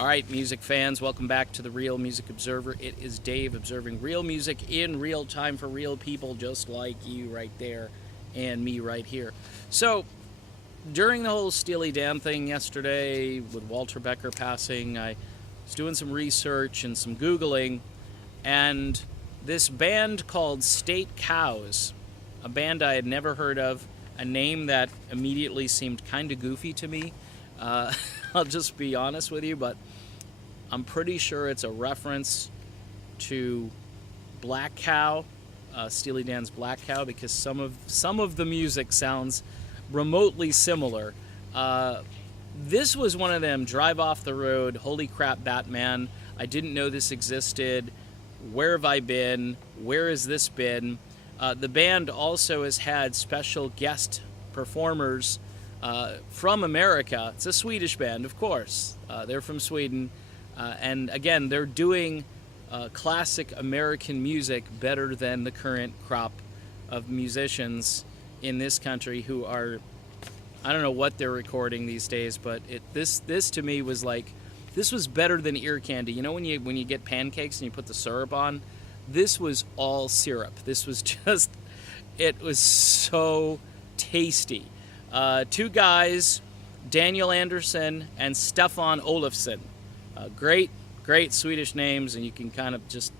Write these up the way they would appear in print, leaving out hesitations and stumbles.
All right, music fans, welcome back to the Real Music Observer. It is Dave observing real music in real time for real people just like you right there and me right here. So, during the whole Steely Dan thing yesterday with Walter Becker passing, I was doing some research and some Googling, and this band called State Cows, a band I had never heard of, a name that immediately seemed kind of goofy to me. I'll just be honest with you, but I'm pretty sure it's a reference to Black Cow, Steely Dan's Black Cow, because some of the music sounds remotely similar. This was one of them, drive off the road, holy crap, Batman, I didn't know this existed, where have I been, where has this been? The band also has had special guest performers from America. It's a Swedish band, of course. They're from Sweden. And again, they're doing classic American music better than the current crop of musicians in this country who are, I don't know what they're recording these days, but this to me was like, this was better than ear candy. You know when you get pancakes and you put the syrup on? This was all syrup. This was just, it was so tasty. Two guys, Daniel Andersson and Stefan Olofsson. Great Swedish names, and you can kind of just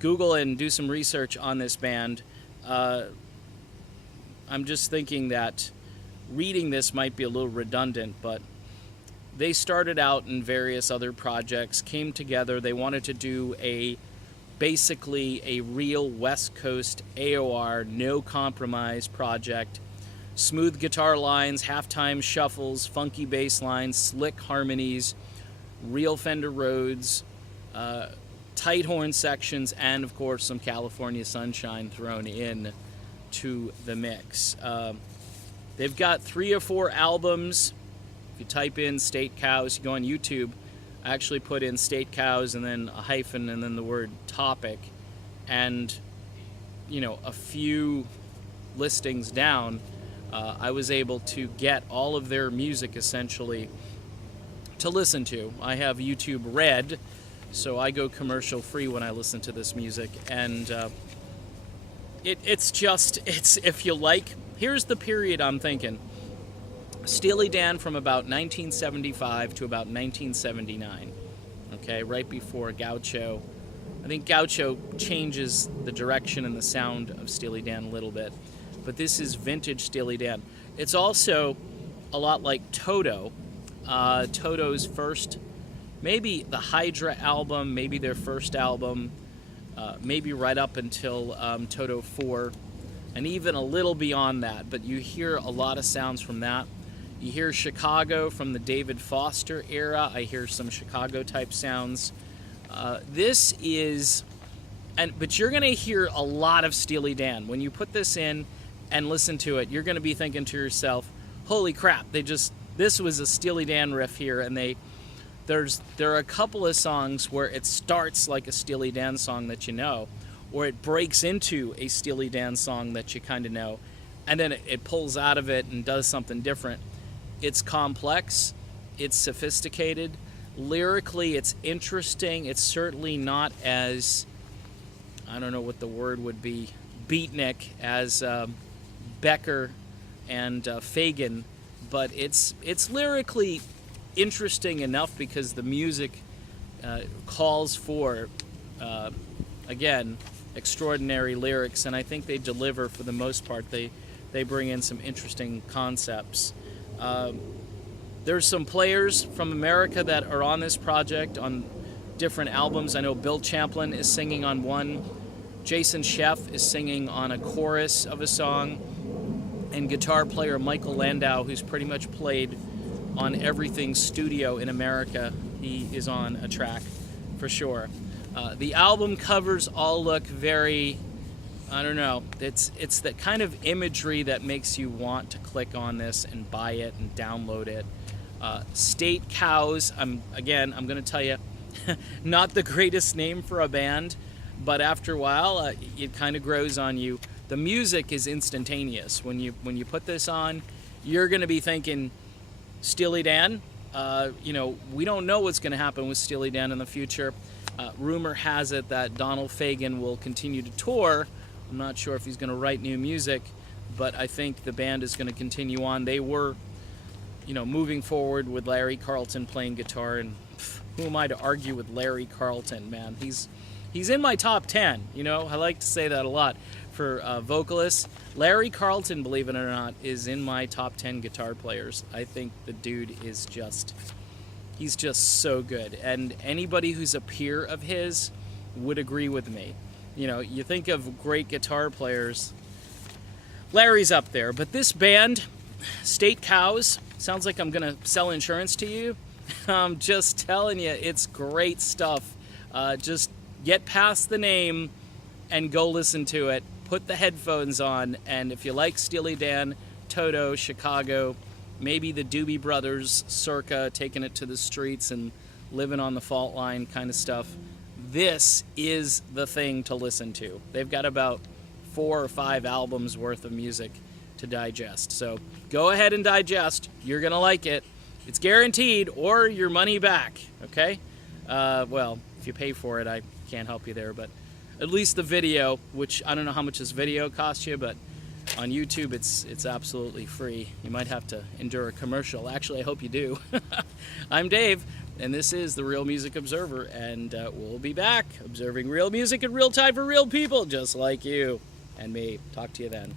Google and do some research on this band. I'm just thinking that reading this might be a little redundant, but they started out in various other projects, came together. They wanted to do basically a real West Coast AOR, no compromise project. Smooth guitar lines, halftime shuffles, funky bass lines, slick harmonies, real Fender Rhodes, tight horn sections, and of course some California sunshine thrown in to the mix. They've got 3 or 4 albums. If you type in State Cows, you go on YouTube, I actually put in State Cows and then a hyphen and then the word topic, and a few listings down, I was able to get all of their music essentially to listen to. I have YouTube Red, so I go commercial free when I listen to this music, and it's if you like, here's the period I'm thinking. Steely Dan from about 1975 to about 1979, okay, right before Gaucho. I think Gaucho changes the direction and the sound of Steely Dan a little bit, but this is vintage Steely Dan. It's also a lot like Toto. Toto's first, maybe the Hydra album, maybe their first album, maybe right up until Toto 4, and even a little beyond that, but you hear a lot of sounds from that. You hear Chicago from the David Foster era. I hear some Chicago type sounds. This is, but you're going to hear a lot of Steely Dan. When you put this in and listen to it, you're going to be thinking to yourself, holy crap, this was a Steely Dan riff here, and there are a couple of songs where it starts like a Steely Dan song that you know, or it breaks into a Steely Dan song that you kind of know, and then it pulls out of it and does something different. It's complex, it's sophisticated, lyrically it's interesting. It's certainly not as, I don't know what the word would be, beatnik as Becker and Fagen, but it's lyrically interesting enough because the music calls for, again, extraordinary lyrics, and I think they deliver for the most part. They bring in some interesting concepts. There's some players from America that are on this project on different albums. I know Bill Champlin is singing on one, Jason Scheff is singing on a chorus of a song, and guitar player Michael Landau, who's pretty much played on everything studio in America, he is on a track for sure. The album covers all look very, I don't know, it's that kind of imagery that makes you want to click on this and buy it and download it. State Cows, I'm going to tell you, not the greatest name for a band, but after a while, it kind of grows on you. The music is instantaneous. When you put this on, you're going to be thinking Steely Dan, we don't know what's going to happen with Steely Dan in the future. Rumor has it that Donald Fagen will continue to tour. I'm not sure if he's going to write new music, but I think the band is going to continue on. They were, moving forward with Larry Carlton playing guitar, and who am I to argue with Larry Carlton, man? He's in my top 10, I like to say that a lot for vocalists. Larry Carlton, believe it or not, is in my top 10 guitar players. I think the dude is he's just so good, and anybody who's a peer of his would agree with me. You think of great guitar players, Larry's up there, but this band, State Cows, sounds like I'm gonna sell insurance to you. I'm just telling you, it's great stuff. Just get past the name and go listen to it. Put the headphones on, and if you like Steely Dan, Toto, Chicago, maybe the Doobie Brothers circa taking it to the streets and living on the fault line kind of stuff, this is the thing to listen to. They've got about 4 or 5 albums worth of music to digest. So go ahead and digest. You're going to like it. It's guaranteed, or your money back, okay? Well, if you pay for it, I can't help you there, but at least the video, which I don't know how much this video costs you, but on YouTube it's absolutely free. You might have to endure a commercial. Actually, I hope you do. I'm Dave, and this is the Real Music Observer, and we'll be back observing real music in real time for real people just like you and me. Talk to you then.